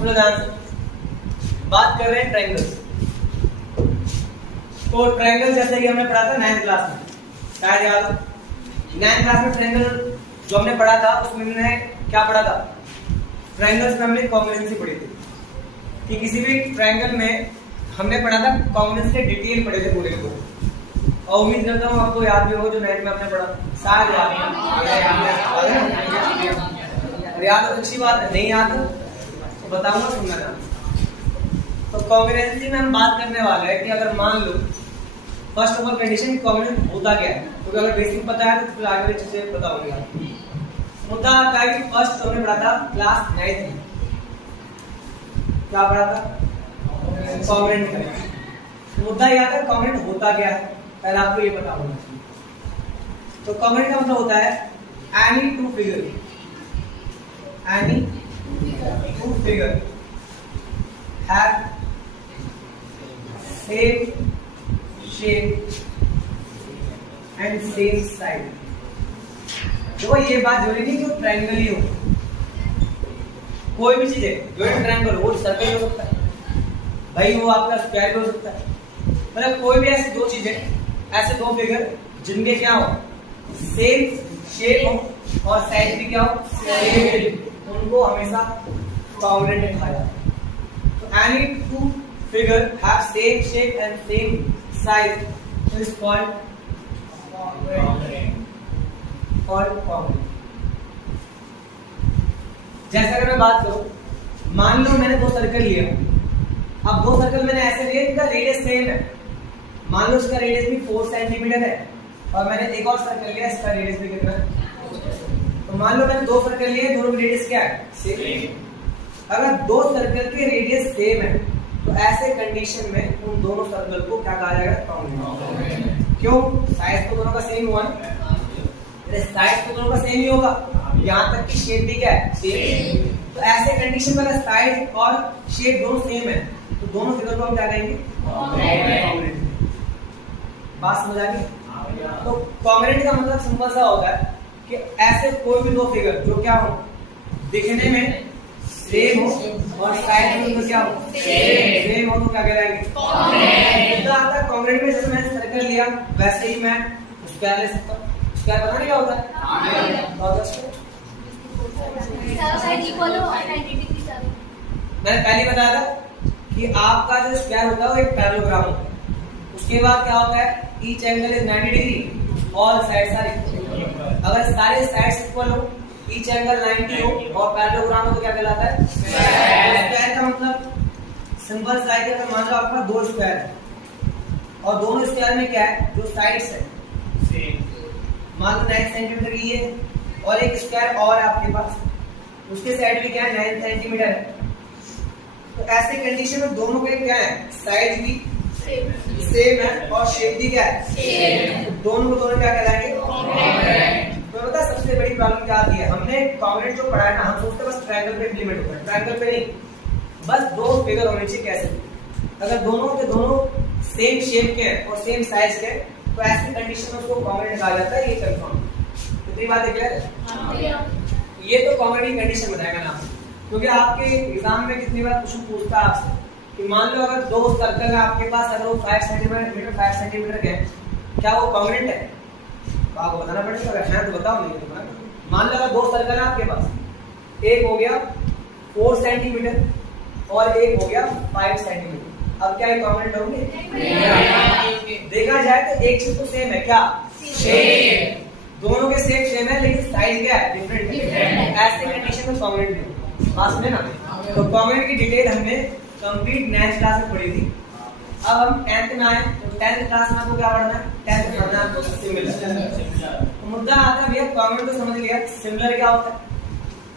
सुनो ध्यान से, बात कर रहे हैं ट्रायंगल्स। तो ट्रायंगल जैसे कि हमने पढ़ा था 9th क्लास में, शायद याद हो 9th क्लास में ट्रायंगल जो हमने पढ़ा था उसमें हमने क्या पढ़ा था, ट्रायंगल्स में हमने कॉन्ग्रुएंसी पढ़ी थी कि किसी भी ट्रायंगल में हमने पढ़ा था कॉन्ग्रुएंस के डिटेल पढ़े थे पूरे को, और उम्मीद करता हूँ आपको याद भी होगा जो 9th में हमने पढ़ा, शायद याद हो, अच्छी बात है। नहीं याद हो तो बताऊंगा, सुनना ना। तो कॉन्ग्रुएंसी में हम बात करने वाले हैं कि अगर मान लो first of all condition congruent होता क्या है, क्योंकि अगर बेसिक पता है तो फिर आगे वाली चीजें पता होंगी आपको। मुद्दा आता है कि फर्स्ट हमने पढ़ा था क्लास 9th में, क्या पढ़ा था, कॉन्ग्रुएंट का मुद्दा ये आता है कॉन्ग्रुएंट होता क्या है, पहले आपको ये पता होना चाहिए। तो कॉन्ग्रुएंट का मतलब होता है any two figure, any two figure have same shape and same side। देखो ये बात जरूरी नहीं कि वो ट्रायंगल ही हो, कोई भी चीज है जो ट्रायंगल हो, वो सर्कल हो सकता है भाई, वो आपका स्क्वायर हो सकता है, मतलब कोई भी ऐसी दो चीजें, ऐसे दो फिगर जिनके क्या हो सेम शेप हो और साइज भी क्या हो सेम, उनको हमेशा कॉन्ग्रुएंट कहा जाता है। Any two figure have same shape and same size is called congruent। जैसे अगर मैं बात करूं, मान लो मैंने दो सर्कल लिया, अब दो सर्कल मैंने ऐसे लिए इनका रेडियस सेम है, मान लो इसका रेडियस भी 4 सेंटीमीटर है और मैंने एक और सर्कल लिया, इसका रेडियस भी कितना है, तो मान लो मैंने दो सर्कल लिए, दोनों का रेडियस क्या है सेम। अगर दो सर्कल के रेडियस सेम है तो ऐसे कंडीशन में उन दोनों सर्कल को क्या कहा जाएगा, कॉन्ग्रुएंट। क्यों, साइज तो दोनों का सेम हुआ ना, साइज तो दोनों का सेम ही होगा, यहाँ तक कि शेप भी क्या है सेम। तो ऐसे कंडीशन में अगर साइज और शेप दोनों सेम है तो दोनों फिगर को हम क्या कहेंगे, कॉन्ग्रुएंट। बात समझ आ गई। तो कॉन्ग्रुएंट का मतलब सिंपल सा होता है कि ऐसे कोई भी दो फिगर जो क्या हो दिखने में सेम हो और साइड में क्या हो सेम हो, तो क्या कहलाएंगे कॉन्ग्रुएंट। तो आता है कॉन्ग्रुएंट में, जैसे मैंने सर्कल लिया वैसे ही मैं स्क्वायर ले सकता हूं। स्क्वायर पता नहीं क्या होता है, मैंने पहले बताया था कि आपका जो स्क्वायर होता है वो एक पैरेललोग्राम होता है, उसके बाद क्या होता है each angle is 90 degree, all sides are equal. अगर सारे साइड्स इक्वल हो, ईच एंगल 90 हो और पैरेललोग्राम हो तो क्या कहलाता है स्क्वायर। का मतलब सिंपल सा है कि अगर मान लो आपका दो स्क्वायर है और दोनों स्क्वायर में क्या है जो साइड्स है सेम, मान लो 9 सेंटीमीटर की है और एक स्क्वायर और है आपके पास, उसके साइड भी क्या है 9 सेंटीमीटर है, तो ऐसे कंडीशन में दोनों के क्या है साइज भी सेम है और शेप भी क्या है सेम, तो दोनों को दोनों क्या कहलाएंगे कॉन्ग्रुएंट। तो बता सबसे बड़ी प्रॉब्लम क्या आती है, हमने कॉन्ग्रुएंट जो पढ़ा है ना, हम सोचते बस ट्रायंगल पे इंप्लीमेंट होता है, ट्रायंगल पे नहीं, बस दो फिगर होने चाहिए कैसे भी, अगर दोनों के दोनों सेम शेप के हैं और सेम साइज के तो ऐसी कंडीशन में उसको कॉन्ग्रुएंट कहा जाता है, ये कंफर्म। कितनी बातें क्लियर है, ये तो कॉन्ग्रुएंट की कंडीशन बताएगा ना, क्योंकि आपके एग्जाम में कितनी बार क्वेश्चन पूछता है आपसे कि मान लो अगर दो सर्कल है आपके पास, अगर वो 5 सेंटीमीटर के क्या वो कॉन्ग्रुएंट है, तो आपको बताना पड़ेगा, अगर है तो बताओ, नहीं तो मत। मान लो अगर दो सर्कल है आपके पास, एक हो गया 4 सेंटीमीटर और एक हो गया 5 सेंटीमीटर, अब क्या ये कॉन्ग्रुएंट होंगे? देखा जाए तो एक चीज तो सेम है, क्या शेप, दोनों के सेम है लेकिन साइज क्या है डिफरेंट है, ऐसे कंडीशन में कॉन्ग्रुएंट नहीं। बात सुने ना, तो कॉन्ग्रुएंट की डिटेल हमने कंप्लीट 9th क्लास में पढ़ी थी। अब हम 10th में आए तो 10th क्लास में आपको क्या पढ़ना है, 10th में पढ़ना है सिमिलर। तो मुद्दा आता है भैया कॉन्ग्रुएंट तो समझ लिया, सिमिलर क्या होता है,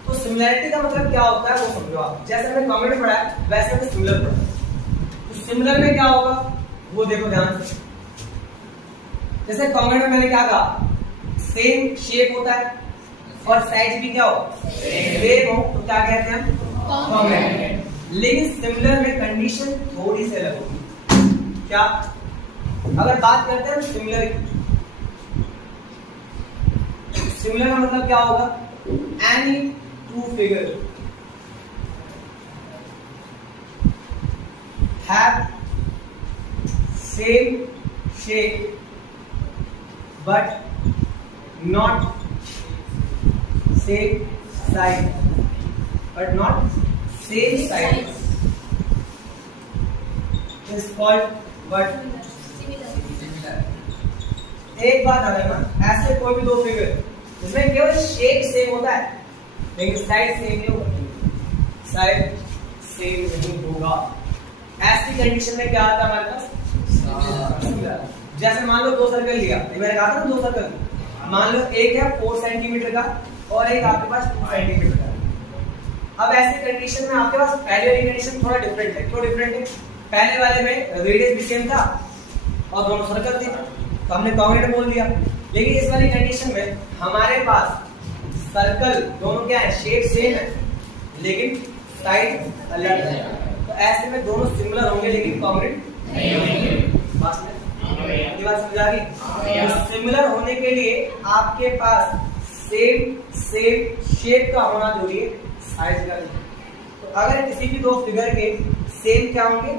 तो सिमिलरिटी का मतलब क्या होता है वो समझो आप। जैसे हमने कॉन्ग्रुएंट पढ़ा है वैसे हमने सिमिलर पढ़ा, तो सिमिलर में क्या होगा वो देखो ध्यान से। जैसे कॉन्ग्रुएंट में मैंने क्या कहा, सेम शेप होता है और साइज भी क्या हो सेम हो, तो क्या कहते हैं हम कॉन्ग्रुएंट। लेकिन सिमिलर में कंडीशन थोड़ी सी अलग होगी, क्या, अगर बात करते हैं सिमिलर की, सिमिलर का मतलब क्या होगा, any two figure have same shape but not same size is called what? एक बात आ रहा है ना, ऐसे कोई भी दो फिगर इसमें केवल शेप सेम होता है लेकिन साइज सेम नहीं होगा, साइज सेम नहीं होगा। ऐसी कंडीशन में क्या आता है हमारे पास? जैसे मान लो दो सर्कल लिया, मैंने कहा था ना दो सर्कल, मान लो एक है 4 सेंटीमीटर का और एक आपके पास 2 सेंटीमीटर का। अब ऐसी कंडीशन में आपके पास पहले वाली कंडीशन थोड़ा डिफरेंट है। क्यों डिफरेंट है? पहले वाले में रेडियस भी सेम था और दोनों सर्कल थे तो हमने कॉन्ग्रुएंट बोल दिया, लेकिन इस वाली कंडीशन में हमारे पास सर्कल दोनों क्या है? शेप सेम है लेकिन साइड अलग है। तो ऐसे में दोनों सिमिलर होंगे लेकिन कॉन्ग्रुएंट नहीं होंगे। बात समझ आ गई? सिमिलर होने के लिए आपके पास सेम शेप का होना जरूरी है, साइज का नहीं। तो अगर किसी भी दो फिगर के सेम क्या होंगे?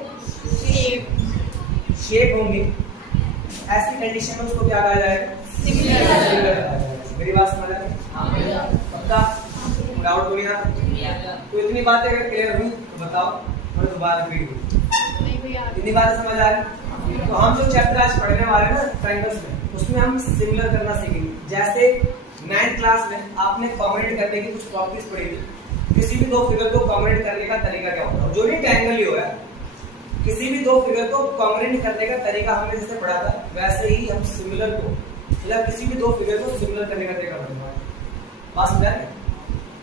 शेप होंगे, ऐसी कंडीशन में उसको क्या कहा जाएगा? सिमिलर। मेरी बात समझ आ गई? पक्का? डाउट कोई ना? तो इतनी बातें अगर क्लियर हुई तो बताओ, मैं दोबारा रिपीट करूं। इतनी बातें समझ आ गई? तो हम जो चैप्टर आज पढ़ने वाले हैं ना ट्रायंगल्स में, उसमें हम सिमिलर करना सीखेंगे। जैसे 9th क्लास में आपने कॉन्ग्रुएंट करने की कुछ प्रॉपर्टीज पढ़ी थी, किसी भी दो फिगर को कॉन्ग्रुएंट करने का तरीका क्या होता है, जो भी ट्रायंगल ही हो है, किसी भी दो फिगर को कॉन्ग्रुएंट करने का तरीका हमने जैसे पढ़ा था, वैसे ही हम सिमिलर को, मतलब किसी भी दो फिगर को सिमिलर करने का तरीका पढ़ेंगे। बात समझ आए?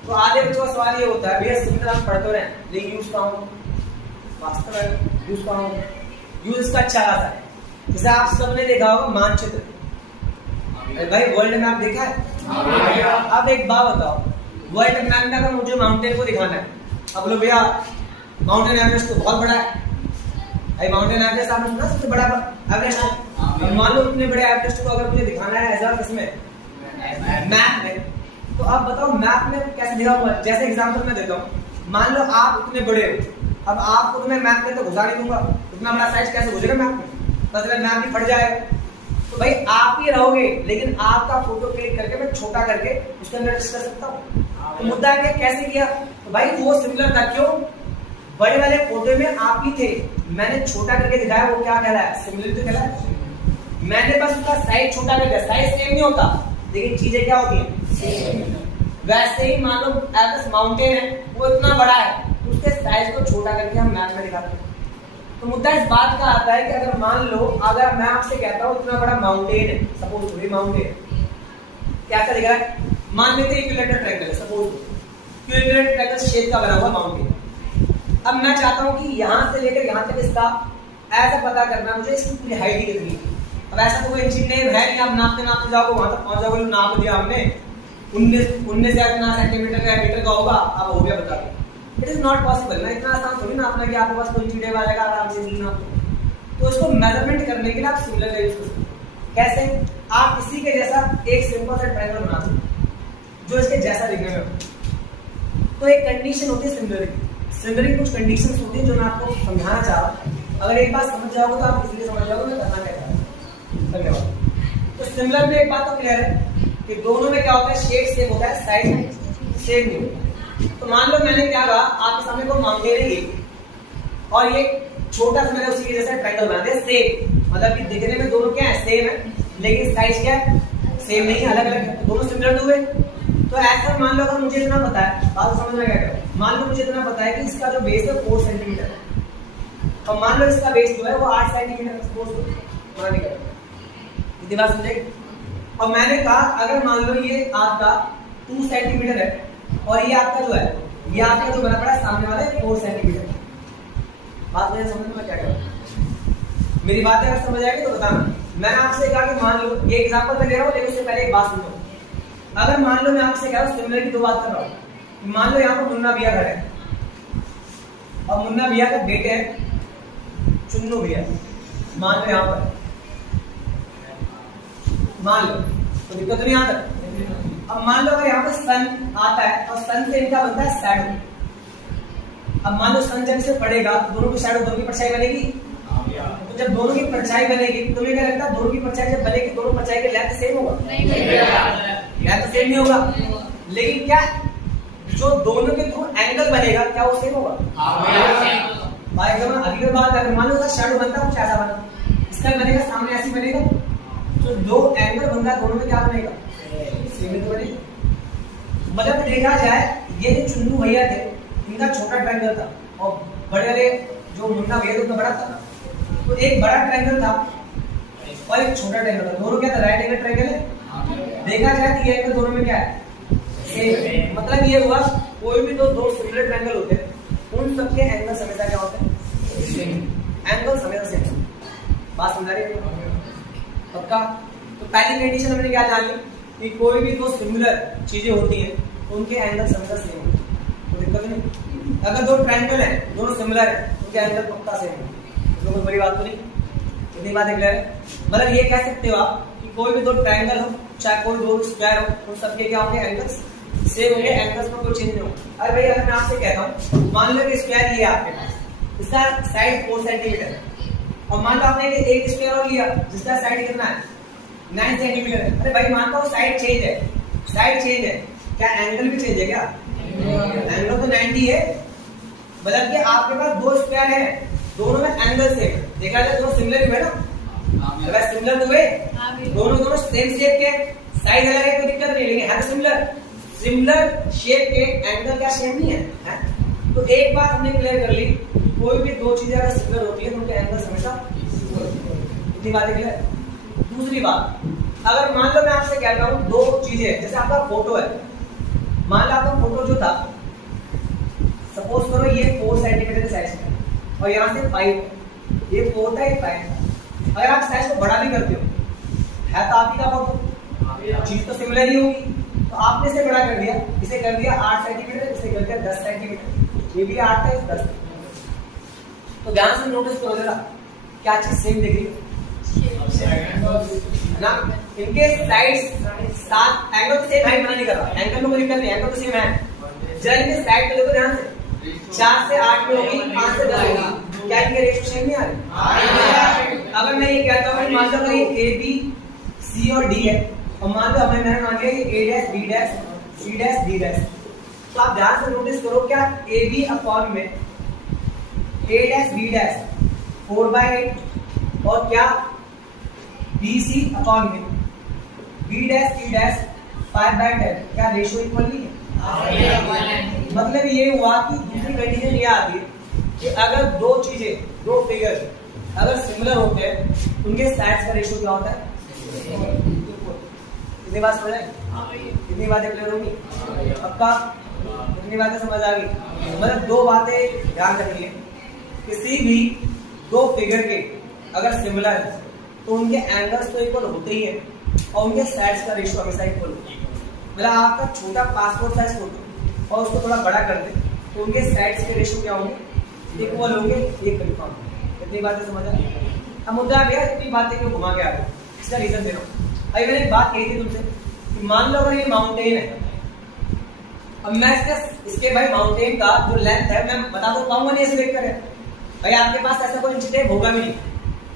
तो आधे बच्चों का सवाल ये होता है, भैया सिमिलर हम पढ़ते रहे लेकिन यूज कहाँ हो? वास्तव में यूज कहाँ हो? यूज इसका अच्छा आता है। जैसे आप सबने देखा होगा मानचित्र, भाई वर्ल्ड मैप देखा है? अब एक बात बताओ, वर्ल्ड मैप में अगर मुझे माउंटेन को दिखाना है, अब बोलो भैया माउंटेन एवरेस्ट तो बहुत बड़ा है, भाई माउंटेन एवरेस्ट आपने सुना सबसे बड़ा एवरेस्ट है। मान लो इतने बड़े एवरेस्ट को अगर मुझे दिखाना है एज इसमें मैप में, तो आप बताओ मैप में कैसे दिखाऊंगा? जैसे एग्जांपल मैं देता हूँ, मान लो आप इतने बड़े हो, अब आपको तो मैं मैप में तो घुसा नहीं दूंगा, इतना बड़ा साइज कैसे घुसेगा मैप में? मतलब मैप भी फट जाएगा। तो भाई आप ही रहोगे, लेकिन आपका फोटो क्लिक करके मैं छोटा करके उसके अंदर एडजस्ट कर सकता हूँ। तो मुद्दा है कैसे किया? तो भाई वो सिमिलर था। क्यों? बड़े वाले फोटो में आप ही थे, मैंने छोटा करके दिखाया, वो क्या कह रहा है? सिमिलर तो कह रहा है। मैंने बस उसका साइज छोटा कर दिया, साइज सेम नहीं होता लेकिन चीजें क्या होती हैं? वैसे ही मान लो एवरेस्ट माउंटेन है, वो इतना बड़ा है तो उसके साइज को छोटा करके हम मैप में दिखाते हैं। तो मुद्दा इस बात का आता है कि अगर मान लो, अगर मैं आपसे कहता हूँ इतना बड़ा माउंटेन है, सपोज थोड़ी माउंटेन कैसा दिख रहा है? मान लेते हैं इक्विलेटरल ट्रायंगल है, सपोज इक्विलेटरल ट्रायंगल शेप का बना हुआ माउंटेन। अब मैं चाहता हूँ कि यहाँ से लेकर यहाँ तक इसका ऐसा पता करना, मुझे इसकी पूरी हाइट ही कितनी है। अब ऐसा तो कोई इंची टेप है नहीं, आप नापते नापते जाओगे वहां तक पहुंच जाओगे, नाप दिया हमने 19 या इतना सेंटीमीटर का मीटर का होगा, अब हो गया बता दो। इट इज नॉट पॉसिबल ना, इतना आसान थोड़ी ना अपना कि आपके पास कोई चीड़े वालेगा आराम से नहीं नाप। तो इसको मेजरमेंट करने के लिए आप सिमिलर का यूज कर सकते हो। कैसे? आप इसी के जैसा एक सिंपल सा ट्रायंगल बना दो जो इसके जैसा दिखने में हो। तो एक कंडीशन होती है सिमिलरिटी। सिमिलरिटी कुछ कंडीशंस होती है जो मैं आपको समझाना चाह रहा हूं। अगर एक बात समझ जाओगे तो आप इजीली समझ जाओगे मैं करना क्या चाह रहा हूं। धन्यवाद। तो सिमिलर में एक बात तो क्लियर है कि दोनों में क्या होता है? शेप सेम होता है, साइज सेम नहीं होता। तो मान लो मैंने क्या कहा, आपके सामने कोई माउंटेन है ये, और ये छोटा सा मैंने उसी के जैसा ट्रायंगल बना दिया सेम, मतलब कि दिखने में दोनों क्या है? सेम है, लेकिन साइज क्या है? सेम नहीं, अलग अलग है। तो दोनों सिमिलर हुए। तो ऐसा मान लो अगर मुझे इतना पता है, बात समझ में क्या है? मान लो मुझे इतना पता है कि इसका जो बेस है 4 सेंटीमीटर है, और मान लो इसका बेस जो है वो 8 सेंटीमीटर सपोज मानने का, इतनी बात समझे? और मैंने कहा अगर मान लो ये आपका 2 सेंटीमीटर है और ये आपका जो है, ये आपका जो बना पड़ा सामने वाला 4 सेंटीमीटर। बात मुझे समझ में क्या कर रहा है? मेरी बात अगर समझ आएगी तो बताना। मैंने आपसे कहा कि मान लो, ये एग्जांपल मैं दे रहा हूँ लेकिन उससे पहले एक बात सुनो। अगर मान लो मैं आपसे कह रहा हूँ सिमिलर की दो बात कर रहा हूँ, मान लो यहाँ पर मुन्ना भैया खड़े हैं और मुन्ना भैया का बेटे है चुन्नू भैया, मान लो यहाँ पर, मान लो, तो दिक्कत नहीं आता। अब मान लो अगर यहाँ पर सन आता है और सन से इनका बनता है शैडो, अब मान लो सन जब से पड़ेगा तो दोनों की साइड दोनों की परछाई बनेगी। तो जब दोनों की परछाई बनेगी तो तुम्हें क्या लगता है दोनों की परछाई जब बनेगी दोनों परछाई के लेंथ सेम होगा? लेंथ सेम नहीं होगा, लेकिन क्या जो दोनों के थ्रू एंगल बनेगा क्या वो सेम होगा? भाई एकदम अगली बात अगर मान लो इसका शैडो बनता कुछ ऐसा बना, इसका बनेगा सामने ऐसी बनेगा, तो दो एंगल बनता दोनों में क्या बनेगा? सेम ही बनेगा। मतलब देखा जाए ये जो चुन्नू भैया थे इनका छोटा ट्रायंगल था और बड़े वाले जो मुन्ना भैया थे उनका बड़ा था। तो एक बड़ा ट्रायंगल था और एक छोटा ट्रायंगल था, दोनों क्या था? राइट एंगल ट्रायंगल है। देखा जाए तो ये एंगल दोनों में क्या है? सेम। मतलब ये हुआ कोई भी दो सिमिलर ट्रायंगल होते हैं उन सबके एंगल हमेशा क्या होते हैं? सेम। एंगल हमेशा सेम। बात समझा रही है पक्का? तो पहली कंडीशन हमने क्या जानी कि कोई भी दो सिमिलर चीजें होती हैं उनके एंगल हमेशा सेम होते हैं, कोई दिक्कत नहीं। अगर दो ट्रायंगल हैं दोनों सिमिलर हैं उनके एंगल पक्का सेम है, तो कोई बड़ी बात तो नहीं। इतनी बात क्लियर है? मतलब ये कह सकते हो आप कि कोई भी दो ट्रायंगल हो चाहे कोई दो स्क्वायर हो उन सबके क्या होंगे? एंगल्स सेम होंगे, एंगल्स में कोई चेंज नहीं होगा। अरे भाई अगर मैं आपसे कहता हूँ मान लो कि स्क्वायर ये आपके पास, इसका साइड 4 सेंटीमीटर है और मान लो आपने एक स्क्वायर और लिया जिसका साइड कितना है? 9 सेंटीमीटर है। अरे भाई मानता हूँ साइड चेंज है, साइड चेंज है, क्या एंगल भी चेंज है? क्या एंगल तो 90 है। मतलब कि आपके पास दो स्क्वायर है दोनों में एंगल सेम, देखा जाए दोनों सिमिलर हुए ना? अगर सिमिलर तो हुए दोनों सेम शेप के, साइज अलग है कोई दिक्कत नहीं, लेकिन है तो सिमिलर शेप के एंगल क्या सेम नहीं है? तो एक बात हमने क्लियर कर ली, कोई भी दो चीजें अगर सिमिलर होती है तो उनके एंगल हमेशा। इतनी बातें क्लियर? दूसरी बात, अगर मान लो मैं आपसे कहता हूँ दो चीजें, जैसे आपका फोटो है, मान लो आपका फोटो जो था सपोज करो ये 4 सेंटीमीटर साइज का और यहाँ से 5, ये 4 था ये 5 था। अगर आप साइज को बड़ा भी करते हो है तो आप ही का फोटो, चीज तो सिमिलर ही होगी, तो आपने इसे बड़ा कर दिया, इसे कर दिया 8 सेंटीमीटर, इसे कर दिया 10 सेंटीमीटर, ये भी 8 है 10। तो ध्यान से नोटिस करो जरा क्या चीज सेम दिख रही है ना? इनके साइड्स 7 एंगल तो सेम हाइट बना नहीं कर रहा, एंगल में कोई दिक्कत नहीं, एंगल तो सेम है। जरा इनके साइड पे देखो ध्यान से, 4 से 8 में होगी, 5 से 10 होगी, क्या इनके रेशियो सेम नहीं आ रही? अगर मैं ये कहता हूँ मान लो कहीं ए बी सी और डी है और मान लो मैंने मान लिया ये A dash B dash C dash D dash, तो आप ध्यान से नोटिस करो क्या ए बी अपॉन में ए डैश बी डैश 4/8 और क्या बी सी अपॉन में बी डैश सी डैश 5/10, क्या रेशियो इक्वल नहीं है? मतलब ये हुआ कि दूसरी कंडीशन ये आती है कि अगर दो चीजें दो फिगर अगर सिमिलर होते हैं उनके साइड्स का रेशियो क्या होता है? इतनी बात समझ आई? इतनी बातें क्लियर होंगी पक्का? इतनी बातें समझ आ गई? मतलब दो बातें ध्यान रखनी है, किसी भी दो फिगर के अगर सिमिलर है तो उनके एंगल्स तो इक्वल होते ही हैं और उनके साइड्स का रेशियो हमेशा इक्वल होता है। मतलब आपका छोटा पासपोर्ट साइज फोटो और उसको थोड़ा बड़ा कर दे तो उनके साइड्स के रेशियो क्या होंगे? इक्वल होंगे, ये कंफर्म। इतनी बातें समझ आ? अब मुद्दा भैया इतनी बातें क्यों घुमा के आ रहे? इसका रीजन दे रहा हूँ। अभी मैंने एक बात कही थी तुमसे कि मान लो अगर ये माउंटेन है, अब मैं इसके भाई माउंटेन का जो लेंथ है मैं बता तो पाऊंगा नहीं ऐसे देखकर है भाई, आपके पास ऐसा कोई इंस्टेप होगा भी नहीं,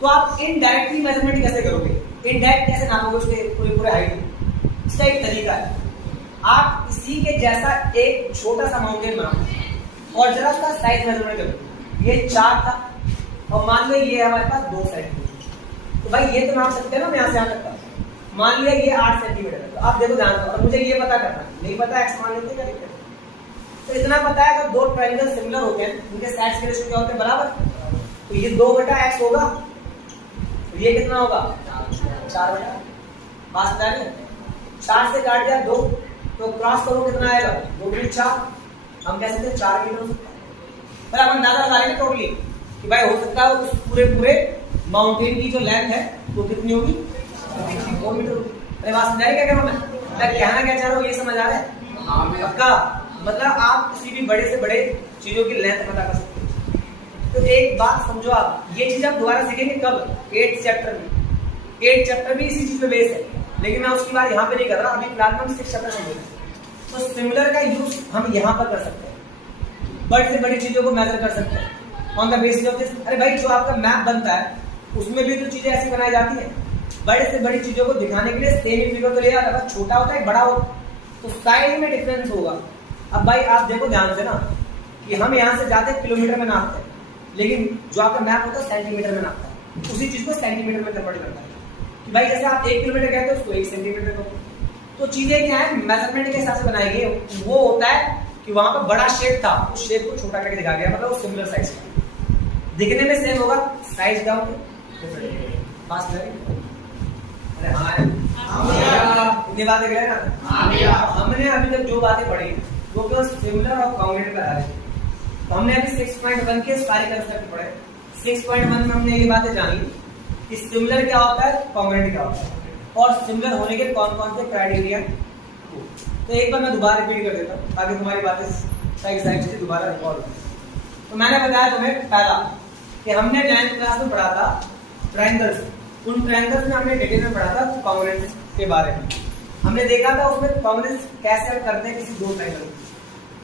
तो आप इनडायरेक्टली मेजरमेंट कैसे करोगे? इनडायरेक्ट कैसे नापोगे उसके पूरे हाइट? इसका एक तरीका है, आप इसी के जैसा एक छोटा सा माउंटेन बनाओ और जरा उसका साइज मेजरमेंट करो। ये 4 था और मान लो ये हमारे पास 2 सेंटीमीटर, तो भाई ये तो नाप सकते हैं ना, मैं यहाँ से यहाँ तक का मान लिया ये 8 सेंटीमीटर है, तो आप देखो ध्यान से, और मुझे ये पता करना नहीं पता एक्स मान लेते क्या दिक्कत? तो इतना पता है अगर दो ट्रायंगल सिमिलर होते हैं उनके साइड्स के रेशियो क्या होते हैं? बराबर। तो ये 2/x होगा, तो ये कितना होगा? 4/। बात समझ रहे? 4 से काट दिया 2 तो क्रॉस करो कितना आएगा? 2 × 4, हम कह सकते हैं 4 मीटर हो सकता है। पर अब अंदाजा लगा लेंगे टोटली कि भाई हो सकता है उस पूरे माउंटेन की जो लेंथ है वो कितनी होगी? 4 मीटर होगी। अरे बात समझ क्या कह रहा हूं मैं कहना क्या चाह रहा हूँ? ये समझ आ रहा है पक्का? मतलब आप किसी भी बड़े से बड़े चीजों की लेंथ पता कर सकते हैं। तो एक बात समझो, आप ये चीज आप दोबारा सीखेंगे कब? 8th चैप्टर में। 8th चैप्टर भी इसी चीज पे बेस है, लेकिन मैं उसकी बात यहाँ पे नहीं कर रहा, अभी फिलहाल हम 6th चैप्टर समझ रहे हैं। तो सिमिलर का यूज हम यहाँ पर कर सकते हैं। बड़ी से बड़ी चीजों को मेजर कर सकते हैं on the basis of this. अरे भाई जो आपका मैप बनता है उसमें भी तो चीजें ऐसी बनाई जाती है, बड़े से बड़ी चीजों को दिखाने के लिए सेम ही फिगर तो लिया जाता है, छोटा होता है बड़ा होता है तो साइज में डिफरेंस होगा। अब भाई आप देखो ध्यान से ना कि हम यहाँ से जाते हैं किलोमीटर में नापते हैं, लेकिन जो आपका मैप होता है सेंटीमीटर में नापता है, उसी चीज को सेंटीमीटर में कन्वर्ट करता है कि भाई जैसे आप 1 किलोमीटर कहते हो उसको 1 सेंटीमीटर करो। तो चीजें क्या है मेजरमेंट के हिसाब से बनाई गई। वो होता है कि वहां पर बड़ा शेप था, उस शेप को छोटा करके दिखा गया, मतलब वो सिमिलर साइज का, दिखने में सेम होगा, साइज क्या होगा पास में। अरे हाँ इतनी बातें करें ना, हमने अभी तक जो बातें पढ़ी वो केवल सिमिलर और कॉन्ग्रुएंट पर आ रही। तो हमने अभी 6.1 के सारे कंसेप्ट पढ़े। 6.1 में हमने ये बातें जानी कि सिमिलर क्या होता है, कॉन्ग्रुएंट क्या होता है, और सिमिलर होने के कौन कौन से क्राइटेरिया। तो एक बार मैं दोबारा रिपीट कर देता हूँ ताकि तुम्हारी बातें सही से दोबारा रिकॉल हो। तो मैंने बताया तुम्हें पहला कि हमने 9th क्लास में पढ़ा था ट्रायंगल्स, उन ट्रायंगल्स में हमने डिटेल में पढ़ा था कॉन्ग्रुएंस के बारे में। हमने देखा था उसमें कॉन्ग्रुएंस कैसे करते हैं किसी दो ट्रायंगल